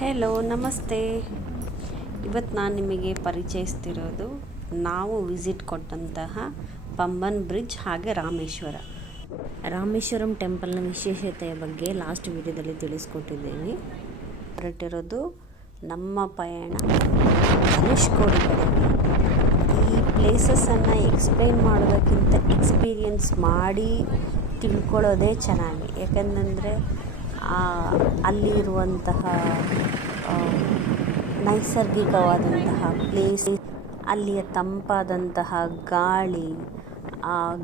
Hello ನಮಸ್ತೆ. ಇವತ್ತು ನಾನು ನಿಮಗೆ ಪರಿಚಯಿಸ್ತಿರೋದು ನಾವು ವಿಸಿಟ್ ಕೊಟ್ಟಂತಹ ಪಂಬನ್ ಬ್ರಿಡ್ಜ್ ಹಾಗೆ ರಾಮೇಶ್ವರಂ ಟೆಂಪಲ್ನ ವಿಶೇಷತೆಯ ಬಗ್ಗೆ ಲಾಸ್ಟ್ ವಿಡಿಯೋದಲ್ಲಿ ತಿಳಿಸ್ಕೊಟ್ಟಿದ್ದೀನಿ. ಹೊರಟಿರೋದು ನಮ್ಮ ಪಯಣ ಧನುಷ್ಕೋಡಿ ಕಡೆಗೆ. ಈ ಪ್ಲೇಸಸನ್ನು ಎಕ್ಸ್ಪ್ಲೈನ್ ಮಾಡೋದಕ್ಕಿಂತ ಎಕ್ಸ್ಪೀರಿಯನ್ಸ್ ಮಾಡಿ ತಿಳ್ಕೊಳ್ಳೋದೇ ಚೆನ್ನಾಗಿ. ಯಾಕಂದರೆ ಅಲ್ಲಿರುವಂತಹ ನೈಸರ್ಗಿಕವಾದಂತಹ ಪ್ಲೇಸ್, ಅಲ್ಲಿಯ ತಂಪಾದಂತಹ ಗಾಳಿ,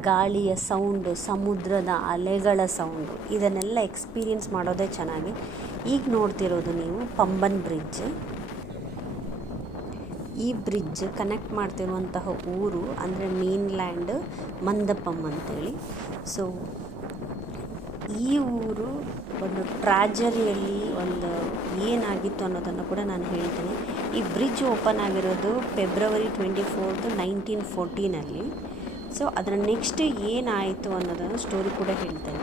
ಗಾಳಿಯ ಸೌಂಡು, ಸಮುದ್ರದ ಅಲೆಗಳ ಸೌಂಡು, ಇದನ್ನೆಲ್ಲ ಎಕ್ಸ್ಪೀರಿಯನ್ಸ್ ಮಾಡೋದೇ ಚೆನ್ನಾಗಿ. ಈಗ ನೋಡ್ತಿರೋದು ನೀವು ಪಂಬನ್ ಬ್ರಿಡ್ಜ್. ಈ ಬ್ರಿಡ್ಜ್ ಕನೆಕ್ಟ್ ಮಾಡ್ತಿರುವಂತಹ ಊರು ಅಂದರೆ ಮೇನ್ಲ್ಯಾಂಡ್ ಮಂದಪಂ ಅಂತೇಳಿ. ಸೊ ಈ ಊರು ಒಂದು ಟ್ರಾಜರಿಯಲ್ಲಿ ಒಂದು ಏನಾಗಿತ್ತು ಅನ್ನೋದನ್ನು ಕೂಡ ನಾನು ಹೇಳ್ತೇನೆ. ಈ ಬ್ರಿಡ್ಜ್ ಓಪನ್ ಆಗಿರೋದು ಫೆಬ್ರವರಿ 24, 1914. ಸೊ ಅದರ ನೆಕ್ಸ್ಟ್ ಏನಾಯಿತು ಅನ್ನೋದನ್ನು ಸ್ಟೋರಿ ಕೂಡ ಹೇಳ್ತೇನೆ.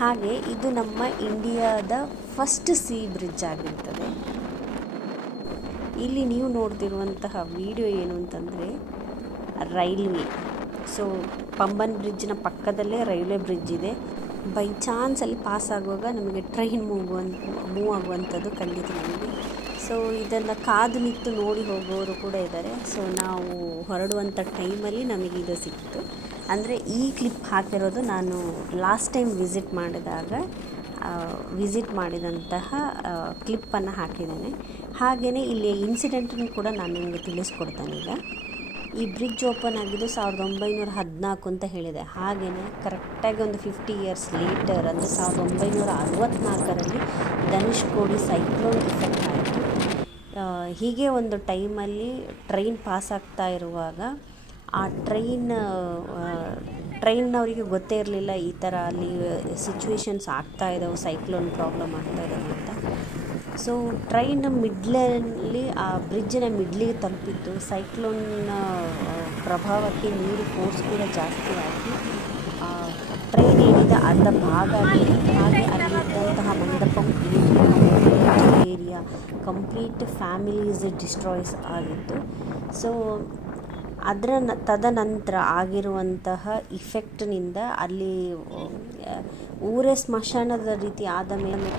ಹಾಗೆ ಇದು ನಮ್ಮ ಇಂಡಿಯಾದ ಫಸ್ಟ್ ಸೀ ಬ್ರಿಡ್ಜ್ ಆಗಿರ್ತದೆ. ಇಲ್ಲಿ ನೀವು ನೋಡ್ತಿರುವಂತಹ ವಿಡಿಯೋ ಏನು ಅಂತಂದರೆ ರೈಲ್ವೆ. ಸೊ ಪಂಬನ್ ಬ್ರಿಡ್ಜ್ನ ಪಕ್ಕದಲ್ಲೇ ರೈಲ್ವೆ ಬ್ರಿಡ್ಜ್ ಇದೆ. ಬೈ ಚಾನ್ಸಲ್ಲಿ ಪಾಸ್ ಆಗುವಾಗ ನಮಗೆ ಟ್ರೈನ್ ಮೂವ್ ಆಗುವಂಥದ್ದು ಖಂಡಿತ ನಮಗೆ. ಸೊ ಇದನ್ನು ಕಾದು ನಿಂತು ನೋಡಿ ಹೋಗೋರು ಕೂಡ ಇದ್ದಾರೆ. ಸೊ ನಾವು ಹೊರಡುವಂಥ ಟೈಮಲ್ಲಿ ನಮಗೆ ಇದು ಸಿಕ್ತು. ಅಂದರೆ ಈ ಕ್ಲಿಪ್ ಹಾಕಿರೋದು ನಾನು ಲಾಸ್ಟ್ ಟೈಮ್ ವಿಸಿಟ್ ಮಾಡಿದಂತಹ ಕ್ಲಿಪ್ಪನ್ನು ಹಾಕಿದ್ದೇನೆ. ಹಾಗೆಯೇ ಇಲ್ಲಿ ಇನ್ಸಿಡೆಂಟನ್ನು ಕೂಡ ನಾನು ನಿಮಗೆ ತಿಳಿಸ್ಕೊಡ್ತೇನೆ. ಈಗ ಈ ಬ್ರಿಡ್ಜ್ ಓಪನ್ ಆಗಿದ್ದು 1914 ಅಂತ ಹೇಳಿದೆ. ಹಾಗೆಯೇ ಕರೆಕ್ಟಾಗಿ ಒಂದು 50 years ಲೇಟರ್ ಅಂದರೆ 1964ರಲ್ಲಿ ಧನುಷ್ಕೋಡಿ ಸೈಕ್ಲೋನ್ ಇಫೆಕ್ಟ್ ಆಯಿತು. ಹೀಗೆ ಒಂದು ಟೈಮಲ್ಲಿ ಟ್ರೈನ್ ಪಾಸ್ ಆಗ್ತಾ ಇರುವಾಗ ಆ ಟ್ರೈನ್ನವರಿಗೆ ಗೊತ್ತೇ ಇರಲಿಲ್ಲ ಈ ಥರ ಅಲ್ಲಿ ಸಿಚುವೇಶನ್ಸ್ ಆಗ್ತಾ ಇದ್ದಾವೆ, ಸೈಕ್ಲೋನ್ ಪ್ರಾಬ್ಲಮ್ ಆಗ್ತಾ ಇದ್ದಾವೆ ಅಂತ. ಸೊ ಟ್ರೈನ್ ಮಿಡ್ಲಲ್ಲಿ ಆ ಬ್ರಿಡ್ಜಿನ ಮಿಡ್ಲಿಗೆ ತಲುಪಿತ್ತು. ಸೈಕ್ಲೋನ್ನ ಪ್ರಭಾವಕ್ಕೆ ನೀರು ಫೋರ್ಸ್ ಕೂಡ ಜಾಸ್ತಿ ಆಗಿ ಟ್ರೈನ್ ಏನಿದೆ ಅರ್ಧ ಭಾಗ ಆಗಿದೆ. ಹಾಗೆ ಅಲ್ಲಿದ್ದಂತಹ ಮಂದಪಂ ಏರಿಯಾ ಕಂಪ್ಲೀಟ್ ಫ್ಯಾಮಿಲೀಸ್ ಡಿಸ್ಟ್ರಾಯ್ಸ್ ಆಗಿತ್ತು. ಸೊ ಅದರ ತದನಂತರ ಆಗಿರುವಂತಹ ಇಫೆಕ್ಟ್ನಿಂದ ಅಲ್ಲಿ ಊರೇ ಸ್ಮಶಾನದ ರೀತಿ ಆದ ಮೇಲೆ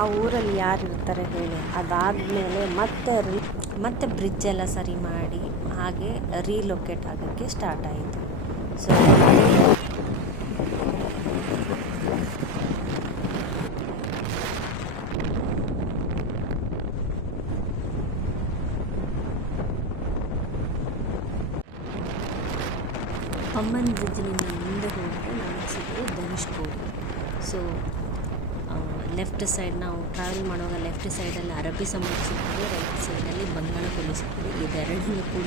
ಆ ಊರಲ್ಲಿ ಯಾರು ಇರ್ತಾರೆ ಹೇಳಿ, ಅದಾದಮೇಲೆ ಮತ್ತೆ ಬ್ರಿಡ್ಜೆಲ್ಲ ಸರಿ ಮಾಡಿ ಹಾಗೆ ರೀಲೊಕೇಟ್ ಆಗೋಕ್ಕೆ ಸ್ಟಾರ್ಟ್ ಆಯಿತು. ಸೊ ಪಂಬನ್ ಬ್ರಿಡ್ಜ್ನಿಂದ ಮುಂದೆ ಹೋದರೆ ನಮಗೆ ಸಿಗೋದು ಧನುಷ್ಕೋಡಿ. ಸೊ ಲೆಫ್ಟ್ ಸೈಡ್ ನಾವು ಟ್ರಾವೆಲ್ ಮಾಡುವಾಗ ಲೆಫ್ಟ್ ಸೈಡಲ್ಲಿ ಅರಬ್ಬಿ ಸಮುದ್ರ ಸಿಗ್ತದೆ, ರೈಟ್ ಸೈಡಲ್ಲಿ ಬಂಗಾಳ ಕೊಲ್ಲಿ ಸಿಗ್ತದೆ. ಇದೆರಡನ್ನೂ ಕೂಡ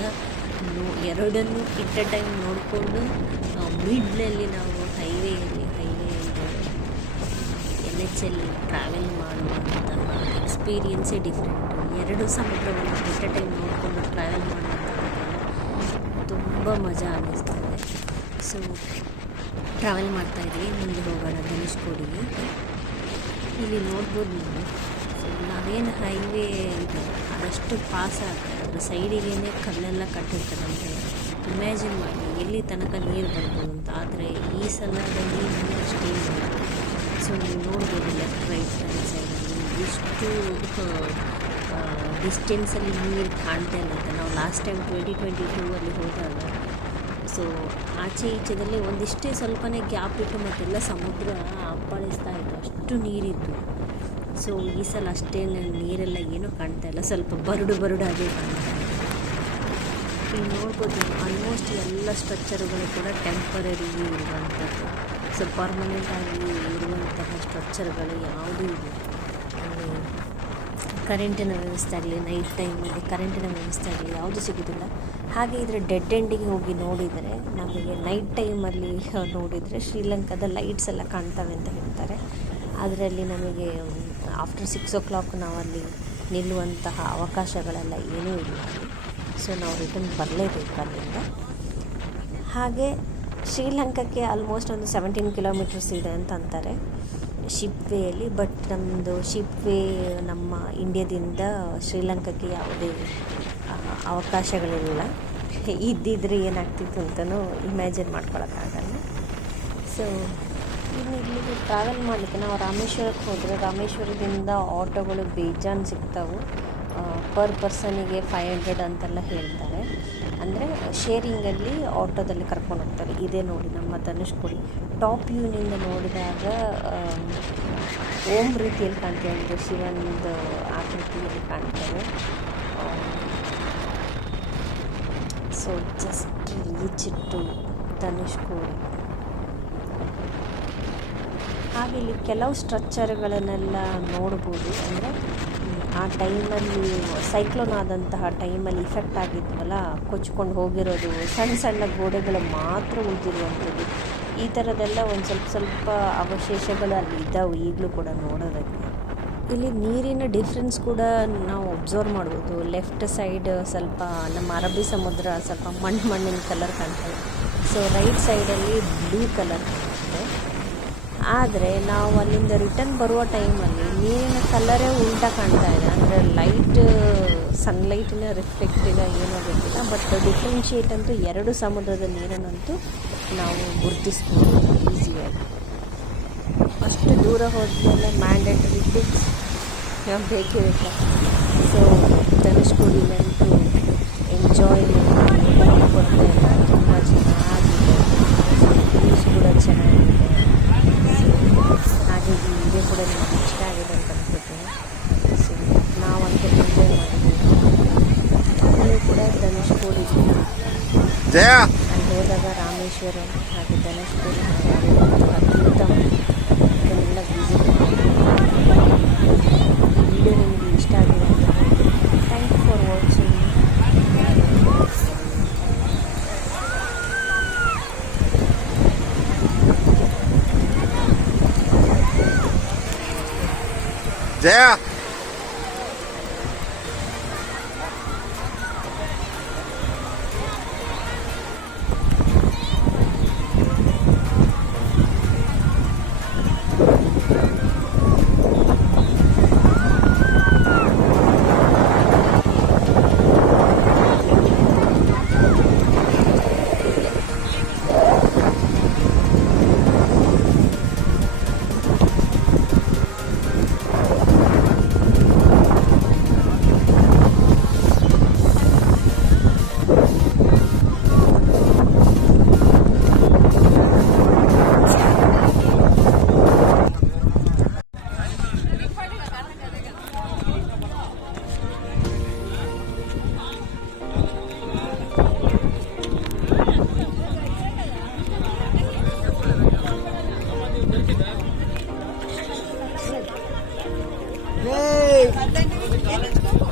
ಎರಡನ್ನೂ ಇಟ್ಟ ಟೈಮ್ ನೋಡಿಕೊಂಡು ಮಿಡ್ಲಲ್ಲಿ ನಾವು ಹೈವೇ NH ಟ್ರಾವೆಲ್ ಮಾಡುವಂತಹ ಎಕ್ಸ್ಪೀರಿಯನ್ಸೇ ಡಿಫ್ರೆಂಟು. ಎರಡು ಸಮುದ್ರವನ್ನು ಇಟ್ಟ ಟೈಮ್ ನೋಡಿಕೊಂಡು ಟ್ರಾವೆಲ್ ಮಾಡುವಂಥದ್ದೆಲ್ಲ ತುಂಬ ಮಜಾ ಅನ್ನಿಸ್ತದೆ. ಸೊ ಟ್ರಾವೆಲ್ ಮಾಡ್ತಾಯಿದ್ವಿ, ಮುಂದೆ ಹೋಗೋಣ ಧನುಷ್ಕೋಡಿಗೆ. ಇಲ್ಲಿ ನೋಡ್ಬೋದು ನೀವು. ಸೊ ನಾವೇನು ಹೈವೇ ಇದೆ ಅದಷ್ಟು ಪಾಸ್ ಆಗ್ತದೆ, ಅದರ ಸೈಡಿಗೇ ಕಲ್ಲೆಲ್ಲ ಕಟ್ಟಿರ್ತಾರಂತೆ. ಇಮ್ಯಾಜಿನ್ ಮಾಡಿ ಎಲ್ಲಿ ತನಕ ನೀರು ಬರ್ಬೋದು ಅಂತ. ಆದರೆ ಈ ಸಲದಲ್ಲಿ ನೀರು ಅಷ್ಟೇ ಇಲ್ಲ. ಸೊ ನೀವು ನೋಡ್ಬೋದು ಲೆಫ್ಟ್ ರೈಟ್ ಸೈಡಲ್ಲಿ ಇಷ್ಟು ಡಿಸ್ಟೆನ್ಸಲ್ಲಿ ನೀರು ಕಾಣ್ತಾ ಇಲ್ಲ ಅಂತ. ನಾವು ಲಾಸ್ಟ್ ಟೈಮ್ 2022 ಹೋದಾಗ ಸೊ ಆಚೆ ಈಚೆದಲ್ಲಿ ಒಂದಿಷ್ಟೇ ಸ್ವಲ್ಪನೇ ಗ್ಯಾಪ್ ಇಟ್ಟು ಮತ್ತೆಲ್ಲ ಸಮುದ್ರ ಅಪ್ಪಳಿಸ್ತಾ ಇತ್ತು, ಅಷ್ಟು ನೀರಿತ್ತು. ಸೊ ಈ ಸಲ ಅಷ್ಟೇ ನೀರೆಲ್ಲ ಏನೂ ಕಾಣ್ತಾ ಇಲ್ಲ, ಸ್ವಲ್ಪ ಬರಡು ಆಗಿ ಕಾಣ್ತಾ ಇದೆ. ಈಗ ನೋಡ್ಬೋದು ಆಲ್ಮೋಸ್ಟ್ ಎಲ್ಲ ಸ್ಟ್ರಕ್ಚರ್ಗಳು ಕೂಡ ಟೆಂಪರರಿ ಇರುವಂಥದ್ದು. ಸೊ ಪರ್ಮನೆಂಟಾಗಿ ಇರುವಂತಹ ಸ್ಟ್ರಕ್ಚರ್ಗಳು ಯಾವುದೂ ಇಲ್ಲ. ಕರೆಂಟಿನ ವ್ಯವಸ್ಥೆ ಆಗಲಿ, ನೈಟ್ ಟೈಮಲ್ಲಿ ಕರೆಂಟಿನ ವ್ಯವಸ್ಥೆ ಆಗಲಿ ಯಾವುದೂ ಸಿಗೋದಿಲ್ಲ. ಹಾಗೆ ಇದರ ಡೆಡ್ ಎಂಡಿಗೆ ಹೋಗಿ ನೋಡಿದರೆ ನಮಗೆ ನೈಟ್ ಟೈಮಲ್ಲಿ ನೋಡಿದರೆ ಶ್ರೀಲಂಕಾದ ಲೈಟ್ಸ್ ಎಲ್ಲ ಕಾಣ್ತವೆ ಅಂತ ಹೇಳ್ತಾರೆ. ಅದರಲ್ಲಿ ನಮಗೆ ಆಫ್ಟರ್ 6 o'clock ನಾವಲ್ಲಿ ನಿಲ್ಲುವಂತಹ ಅವಕಾಶಗಳೆಲ್ಲ ಏನೂ ಇಲ್ಲ. ಸೊ ನಾವು ರಿಟರ್ನ್ ಬರಲೇಬೇಕು ಅಲ್ಲಿಂದ. ಹಾಗೆ ಶ್ರೀಲಂಕಾಕ್ಕೆ ಆಲ್ಮೋಸ್ಟ್ ಒಂದು 17 kilometers ಇದೆ ಅಂತ ಅಂತಾರೆ. ಶಿಪ್ ವೇಯಲ್ಲಿ. ಬಟ್ ನಮ್ಮದು ಶಿಪ್ ವೇ ನಮ್ಮ ಇಂಡಿಯಾದಿಂದ ಶ್ರೀಲಂಕಾಕ್ಕೆ ಯಾವುದೇ ಅವಕಾಶಗಳಿಲ್ಲ. ಇದ್ದಿದ್ರೆ ಏನಾಗ್ತಿತ್ತು ಅಂತಲೂ ಇಮ್ಯಾಜಿನ್ ಮಾಡ್ಕೊಳಕ್ಕಾಗಲ್ಲ. ಸೊ ಇನ್ನು ಇಲ್ಲಿಗೆ ಟ್ರಾವೆಲ್ ಮಾಡಲಿಕ್ಕೆ ನಾವು ರಾಮೇಶ್ವರಕ್ಕೆ ಹೋದರೆ ರಾಮೇಶ್ವರದಿಂದ ಆಟೋಗಳು ಬೇಜಾನ್ ಸಿಗ್ತಾವೆ. ಪರ್ ಪರ್ಸನಿಗೆ 500 ಅಂತೆಲ್ಲ ಹೇಳ್ತಾರೆ. ಅಂದರೆ ಶೇರಿಂಗಲ್ಲಿ ಆಟೋದಲ್ಲಿ ಕರ್ಕೊಂಡು ಹೋಗ್ತಾರೆ. ಇದೇ ನೋಡಿ ನಮ್ಮ ಧನುಷ್ಕೋಡಿ ಟಾಪ್ ವ್ಯೂನಿಂದ ನೋಡಿದಾಗ ಓಂ ರೀತಿಯಲ್ಲಿ ಕಾಣ್ತೇವೆ, ಒಂದು ಶಿವನದು ಆಕೃತಿಯಲ್ಲಿ ಕಾಣ್ತೇವೆ. So just reach to Dhanushkodi. ಹಾಗೆ ಇಲ್ಲಿ ಕೆಲವು ಸ್ಟ್ರಕ್ಚರ್ಗಳನ್ನೆಲ್ಲ ನೋಡ್ಬೋದು. ಅಂದರೆ ಆ ಟೈಮಲ್ಲಿ ಸೈಕ್ಲೋನ್ ಆದಂತಹ ಟೈಮಲ್ಲಿ ಇಫೆಕ್ಟ್ ಆಗಿದ್ವಲ್ಲ, ಕೊಚ್ಕೊಂಡು ಹೋಗಿರೋದು, ಸಣ್ಣ ಸಣ್ಣ ಗೋಡೆಗಳು ಮಾತ್ರ ಉಳಿದಿರುವಂಥದ್ದು, ಈ ಥರದ್ದೆಲ್ಲ ಒಂದು ಸ್ವಲ್ಪ ಅವಶೇಷಗಳು ಅಲ್ಲಿ ಇದ್ದಾವೆ ಈಗಲೂ ಕೂಡ ನೋಡೋದಕ್ಕೆ. ಇಲ್ಲಿ ನೀರಿನ ಡಿಫ್ರೆನ್ಸ್ ಕೂಡ ನಾವು ಒಬ್ಸರ್ವ್ ಮಾಡ್ಬೋದು. ಲೆಫ್ಟ್ ಸೈಡ್ ಸ್ವಲ್ಪ ನಮ್ಮ ಅರಬ್ಬಿ ಸಮುದ್ರ ಸ್ವಲ್ಪ ಮಣ್ಣಿನ ಕಲರ್ ಕಾಣ್ತದೆ. ಸೊ ರೈಟ್ ಸೈಡಲ್ಲಿ ಬ್ಲೂ ಕಲರ್ ಕಾಣುತ್ತೆ. ಆದರೆ ನಾವು ಅಲ್ಲಿಂದ ರಿಟರ್ನ್ ಬರುವ ಟೈಮಲ್ಲಿ ನೀರಿನ ಕಲರೇ ಉಲ್ಟಾ ಕಾಣ್ತಾ ಇದೆ. ಅಂದರೆ ಸನ್ಲೈಟಿನ ರಿಫ್ಲೆಕ್ಟಿಗ ಏನೋ ಗೊತ್ತಿಲ್ಲ. ಬಟ್ ಡಿಫ್ರೆನ್ಷಿಯೇಟ್ ಅಂತೂ ಎರಡು ಸಮುದ್ರದ ನೀರನ್ನಂತೂ ನಾವು ಗುರುತಿಸ್ಬೋದು ಈಸಿಯಾಗಿ. ಅಷ್ಟು ದೂರ ಹೋದ್ಮೇಲೆ ಮ್ಯಾಂಡೇಟರಿ ಟಿಪ್ಸ್ ಬೇಕೇ ಬೇಕಾ. ಸೊ ಧನುಷ್ಕೋಡಿಲಂತೂ ಎಂಜಾಯ್ಮೆಂಟ್ ಕೊಡ್ತಾ ಇಲ್ಲ, ತುಂಬ ಚೆನ್ನಾಗಿದೆ. ವ್ಯೂಸ್ ಕೂಡ ಚೆನ್ನಾಗಿದೆ. ಹಾಗೆ ಈ ವಿಡಿಯೋ ಕೂಡ ನಿಮಗೆ ಇಷ್ಟ ಆಗಿದೆ ಅಂತ ಅನ್ಕೋತೀನಿ. ಸೊ ನಾವಂತೂ ಎಂಜಾಯ್ ಮಾಡಿದ್ದೀವಿ. ನೀವು ಕೂಡ ಧನುಷ್ಕೋಡಿ ಅಲ್ಲಿ ಹೋದಾಗ ರಾಮೇಶ್ವರಂ ಹಾಗೆ ಧನುಷ್ಕೋಡಿ ಅತ್ಯುತ್ತಮ ಇದನ್ನೆಲ್ಲ ವಿಸಿಟ್ ಮಾಡಿ. ಈ ವಿಡಿಯೋ ನಿಮಗೆ ಇಷ್ಟ ಆಗಿದೆ ಅಂತ ಅನ್ಕೋತೀನಿ. Thank you for watching. ಜಯ Hey!